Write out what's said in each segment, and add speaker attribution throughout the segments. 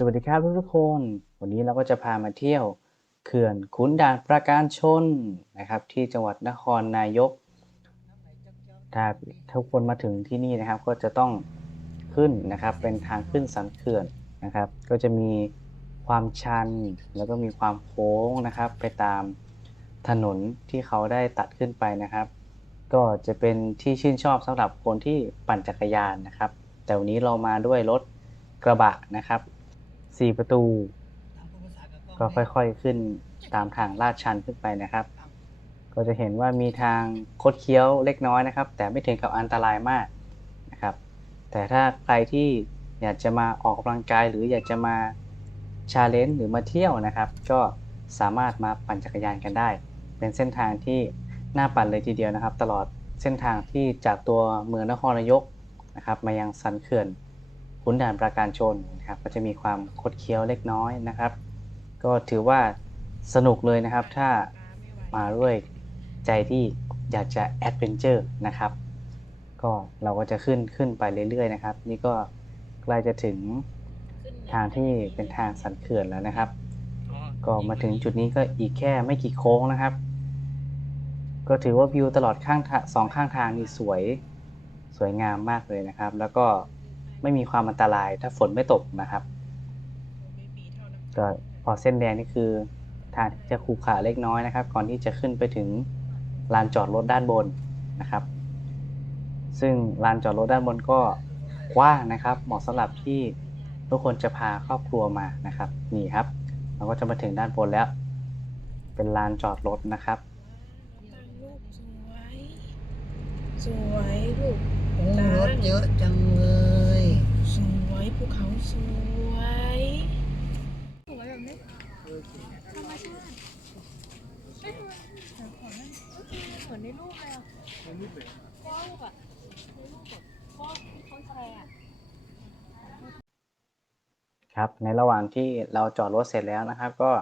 Speaker 1: สวัสดีครับทุกคน วันนี้เราก็จะพามาเที่ยวเขื่อนขุนด่านประการชนนะครับ ที่จังหวัดนครนายก ถ้าทุกคนมาถึงที่นี่นะครับ ก็จะต้องขึ้นนะครับ เป็นทางขึ้นสันเขื่อนนะครับ ก็จะมีความชันแล้วก็มีความโค้งนะครับ ไปตามถนนที่เขาได้ตัดขึ้นไปนะครับ ก็จะเป็นที่ชื่นชอบสำหรับคนที่ปั่นจักรยานนะครับ แต่วันนี้เรามาด้วยรถกระบะนะครับ สี่ประตู ก็ค่อยๆขึ้นตามทางลาดชันขึ้นไปนะครับ ก็จะเห็นว่ามีทางคดเคี้ยวเล็กน้อยนะครับ แต่ไม่ถึงกับอันตรายมากนะครับ แต่ถ้าใครที่อยากจะมาออกกำลังกายหรืออยากจะมาชาเลนจ์หรือมาเที่ยวนะครับ ก็สามารถมาปั่นจักรยานกันได้ เป็นเส้นทางที่น่าปั่นเลยทีเดียวนะครับ ตลอดเส้นทางที่จากตัวเมืองนครนายกนะครับ มายังสันเขื่อน ขุนด่านปราการชนนะครับก็จะมีความคดเคี้ยวเล็กน้อยนะครับ ก็ถือว่าสนุกเลยนะครับ ถ้ามาด้วยใจที่อยากจะแอดเวนเจอร์นะครับ ก็เราก็จะขึ้นขึ้นไปเรื่อยๆนะครับ นี่ก็ใกล้จะถึงทางที่เป็นทางสันเขื่อนแล้วนะครับ ก็มาถึงจุดนี้ก็อีกแค่ไม่กี่โค้งนะครับ ก็ถือว่าวิวตลอดข้างทางสองข้างทางนี่สวยสวยงามมากเลยนะครับ แล้วก็ ไม่มีความอันตราย ถ้าฝนไม่ตกนะครับก็พอเส้นแดงนี่คือทางที่จะขรุขระเล็กน้อยนะครับ ก่อนที่จะขึ้นไปถึงลานจอดรถด้านบนนะครับ ซึ่งลานจอดรถด้านบนก็กว้างนะครับ เหมาะสำหรับที่ทุกคนจะพาครอบครัวมานะครับ นี่ครับ เราก็จะมาถึงด้านบนแล้ว เป็นลานจอดรถนะครับ
Speaker 2: ลูกสวย สวยลูก
Speaker 3: โอ้รถเยอะจังเลย
Speaker 2: สวยภูเขาสวย
Speaker 4: เหมือนในรูปเลยอะในรูปเลยพ่อรูปอะในรูปแบบพ่อที่เขาแชร์อะ
Speaker 1: ครับในระหว่างที่เราจอดรถเสร็จแล้วนะครับ ก็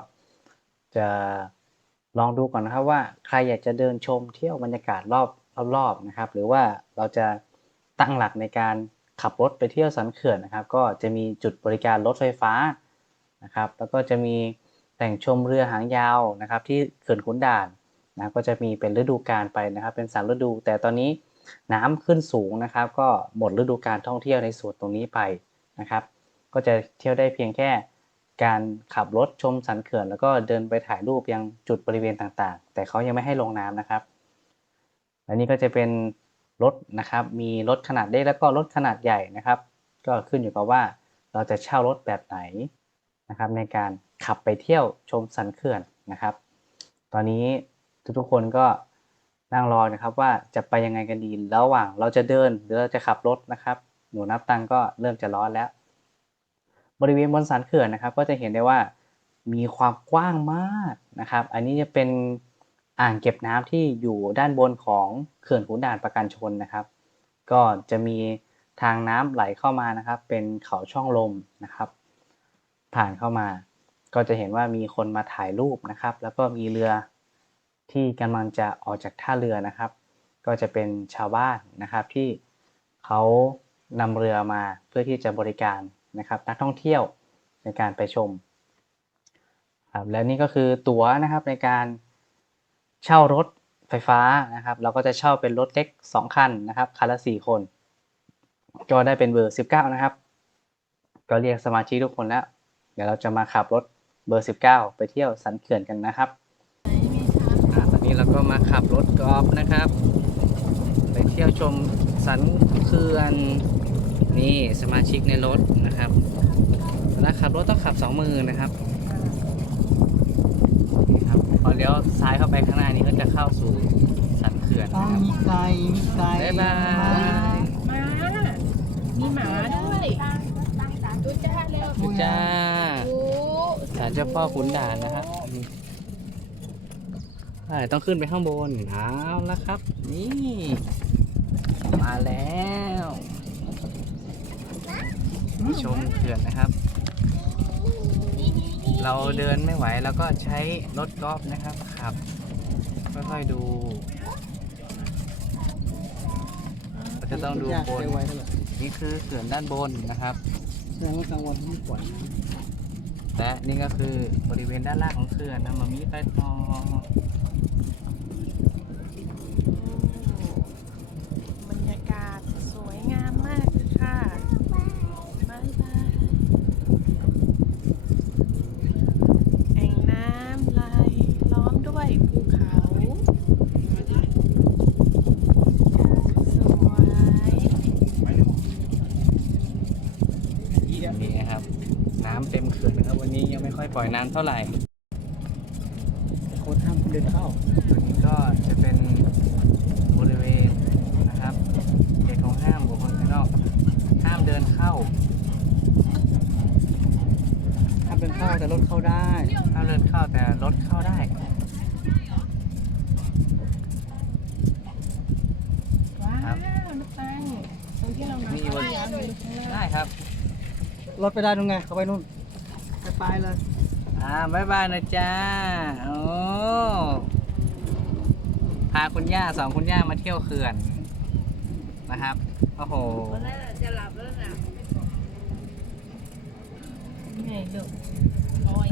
Speaker 1: จะลองดูก่อนนะครับว่าใครอยากจะเดินชมเที่ยวบรรยากาศรอบรอบๆนะครับ หรือว่าเราจะ ตั้งหลักในการขับรถไปเที่ยวสันเขื่อนนะครับ ก็จะมีจุดบริการรถไฟฟ้านะครับ แล้วก็จะมีแต่งชมเรือหางยาวนะครับ ที่เขื่อนขุนด่านนะก็จะมีเป็นฤดูกาลไปนะครับ เป็นสามฤดู แต่ตอนนี้น้ำขึ้นสูงนะครับ ก็หมดฤดูการท่องเที่ยวในส่วนตรงนี้ไปนะครับ ก็จะเที่ยวได้เพียงแค่การขับรถชมสันเขื่อน แล้วก็เดินไปถ่ายรูปยังจุดบริเวณต่างๆ แต่เขายังไม่ให้ลงน้ำนะครับและนี่ก็จะเป็น รถนะครับ มีรถขนาดเล็กแล้วก็รถขนาดใหญ่นะครับ ก็ขึ้นอยู่กับว่าเราจะเช่ารถแบบไหนนะครับ ในการขับไปเที่ยวชมสันเขื่อนนะครับ ตอนนี้ทุกๆคนก็นั่งรอนะครับว่าจะไปยังไงกันดีระหว่างเราจะเดินหรือเราจะขับรถนะครับ หนูนับตังก็เริ่มจะร้อนแล้ว บริเวณบนสันเขื่อนนะครับ ก็จะเห็นได้ว่ามีความกว้างมากนะครับ อันนี้จะเป็น อ่างเก็บน้ำที่อยู่ด้านบนของเขื่อนขุนด่านประการชนนะครับ ก็จะมีทางน้ำไหลเข้ามานะครับ เป็นเขาช่องลมนะครับ ผ่านเข้ามา ก็จะเห็นว่ามีคนมาถ่ายรูปนะครับ แล้วก็มีเรือที่กำลังจะออกจากท่าเรือนะครับ ก็จะเป็นชาวบ้านนะครับที่เขานำเรือมาเพื่อที่จะบริการนะครับ นักท่องเที่ยวในการไปชมครับและนี่ก็คือตั๋วนะครับในการ เช่ารถไฟฟ้านะครับ เราก็จะเช่าเป็นรถเล็ก 2 คันนะครับคันละ4คน ก็ได้เป็นเบอร์ 19 นะครับ ก็เรียกสมาชิกทุกคนแล้ว เดี๋ยวเราจะมาขับรถเบอร์ 19 ไปเที่ยวสันเขื่อนกันนะครับตอนนี้เราก็มาขับรถกอล์ฟนะครับ ไปเที่ยวชมสันเขื่อนนี่สมาชิกในรถนะครับเวลาขับรถต้องขับสองมือนะครับ เลี้ยวซ้ายเข้าไปข้างหน้านี้ก็จะเข้าสู่สันเขื่อน
Speaker 3: ต้อ
Speaker 1: นะ
Speaker 3: ง
Speaker 1: ครับ
Speaker 3: มีไก่มีไก่
Speaker 1: บ๊ายบาย
Speaker 2: หมามีหมาด้วยดูจ้าเร็ว
Speaker 1: ดูจ้า
Speaker 2: ดู
Speaker 1: ศาลเจ้าพ่อขุนด่านนะครับใช่ต้องขึ้นไปข้างบนเอาละครับ นี่ มาแล้ว ชมเขื่อนนะครับ เราเดินไม่ไหวแล้วก็ใช้รถกอล์ฟนะครับขับค่อยๆดูเราจะต้องดูบน
Speaker 3: ไว้เท่าไหร่
Speaker 1: นี่คือเขื่อนด้านบนนะครับ
Speaker 3: แสดงว่ากลางวันไม่ปล่อยนะ
Speaker 1: และนี่ก็คือบริเวณด้านล่างของเขื่อนนะมามีไปต่อ
Speaker 2: บรรยากาศสวยงามมากเลยค่ะบายบายแอ่งน้ำไหลล้อมด้วยภูเขา สวย
Speaker 1: นี่นะครับ น้ำเต็มเขื่อนนะครับ วันนี้ยังไม่ค่อย ปล่อยน้ำเท่าไหร่โค้ดห้ามเดินเข้าตัวนี้ก็จะเป็นบริเวณนะครับเขตของห้ามบุคคลภายนอก ห้ามเดินเข้า ห้ามเดินเข้าแต่รถเข้าได้ห้ามเดินเข้าแต่รถเข้าได้
Speaker 2: ว้าว
Speaker 1: ครับ
Speaker 2: น้ำตังตรงที่เรามา
Speaker 1: นี่บน
Speaker 2: ยาวเลยข้างล่าง
Speaker 1: ได้ครับ
Speaker 3: รถไปได้นู่นไง เขาไปนู่น ไปไปเลย
Speaker 1: อ่าบายบายนะจ๊ะโอ้พาคุณย่าสองคุณย่ามาเที่ยวเขื่อนนะครับ โอ้โห
Speaker 2: นี่ไงลูก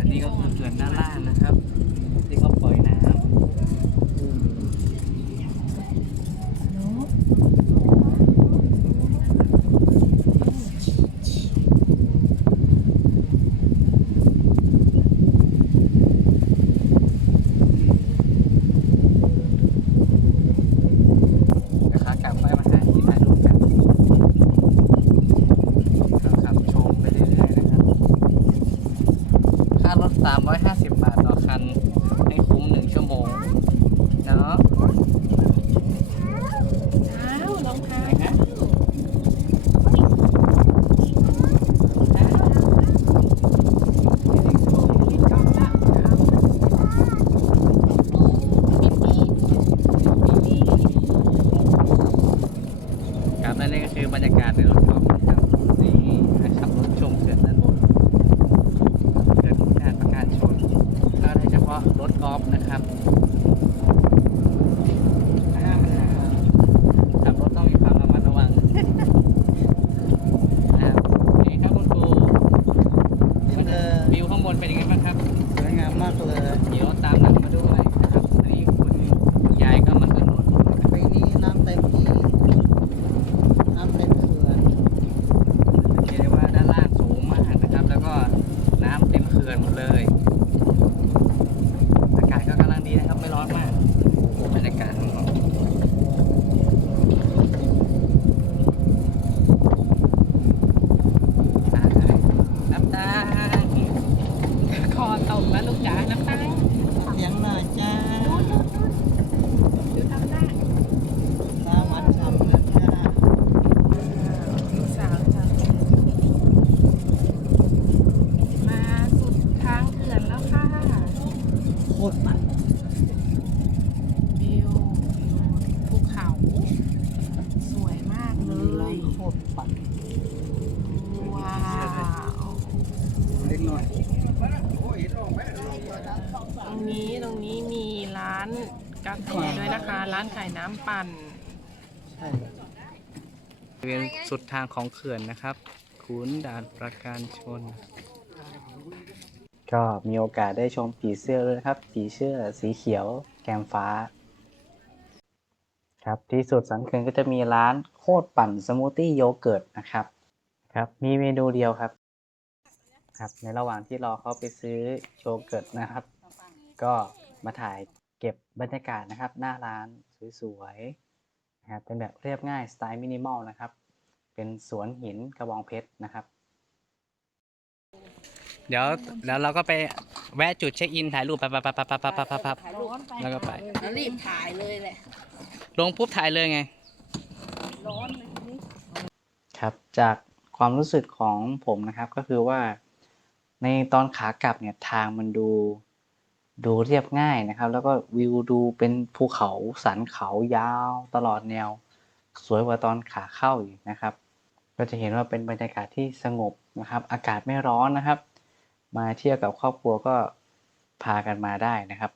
Speaker 1: อันนี้ก็คือเขื่อนด้านล่างนะ 250 เลย โคตรปั่น
Speaker 3: ว้า
Speaker 1: ว
Speaker 3: เล็
Speaker 1: กหน่อยต
Speaker 3: ร
Speaker 2: งนี้ตรงนี้มีร้านกาแฟด้วยนะคะ ร้านขายน้ำปั่น
Speaker 3: ใช่
Speaker 1: บริเวณสุดทางของเขื่อนนะครับขุนด่านประการชน ก็มีโอกาสได้ชมผีเสื้อด้วยนะครับผีเสื้อสีเขียว แกมฟ้า ครับที่สุดสังเกตก็จะมีร้านโคตรปั่นสมูทตี้โยเกิร์ตนะครับครับ มีเมนูเดียวครับ ครับ ในระหว่างที่รอเขาไปซื้อโยเกิร์ตนะครับ ก็มาถ่ายเก็บบรรยากาศนะครับ หน้าร้านสวยๆนะครับเป็นแบบเรียบง่ายสไตล์มินิมอลนะครับ เป็นสวนหินกระบองเพชรนะครับ เดี๋ยวแล้วเราก็ไปแวะจุดเช็คอินถ่ายรูปปั๊บปั๊บปั๊บปั๊บปั๊บปั๊บปั๊บแล้วก็ไป
Speaker 4: รีบถ่ายเลยแหละ
Speaker 1: ลงปุ๊บถ่ายเลยไง
Speaker 4: ร้อนเลยทีนี้
Speaker 1: ครับ จากความรู้สึกของผมนะครับก็คือว่า ในตอนขากลับเนี่ยทางมันดูดูเรียบง่ายนะครับ แล้วก็วิวดูเป็นภูเขาสันเขายาวตลอดแนว สวยกว่าตอนขาเข้าอีกนะครับ ก็จะเห็นว่าเป็นบรรยากาศที่สงบนะครับ อากาศไม่ร้อนนะครับ มาเที่ยวกับครอบครัวก็พากันมาได้นะครับ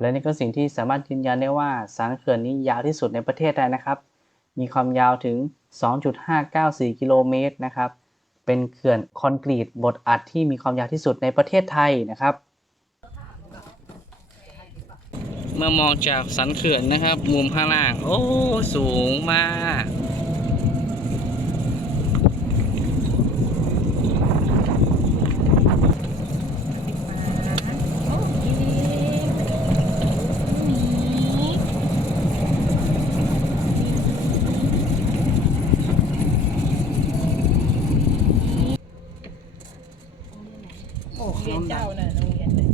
Speaker 1: และนี่ก็สิ่งที่สามารถยืนยันได้ว่าสันเขื่อนนี้ยาวที่สุดในประเทศไทยนะครับ มีความยาวถึง 2.594 กิโลเมตรนะครับ เป็นเขื่อนคอนกรีตบดอัดที่มีความยาวที่สุดในประเทศไทยนะครับ เมื่อมองจากสันเขื่อนนะครับ มุมข้างล่าง โอ้ สูงมาก
Speaker 2: โอ้ยนี่
Speaker 3: โอ้
Speaker 2: เรียนเจ้าน่ะโรงเรียนน่ะ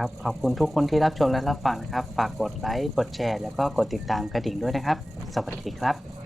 Speaker 1: ครับ ขอบคุณทุกคนที่รับชมและรับฟังนะครับ ฝากกดไลค์ กดแชร์ แล้วก็กดติดตามกระดิ่งด้วยนะครับ สวัสดีครับ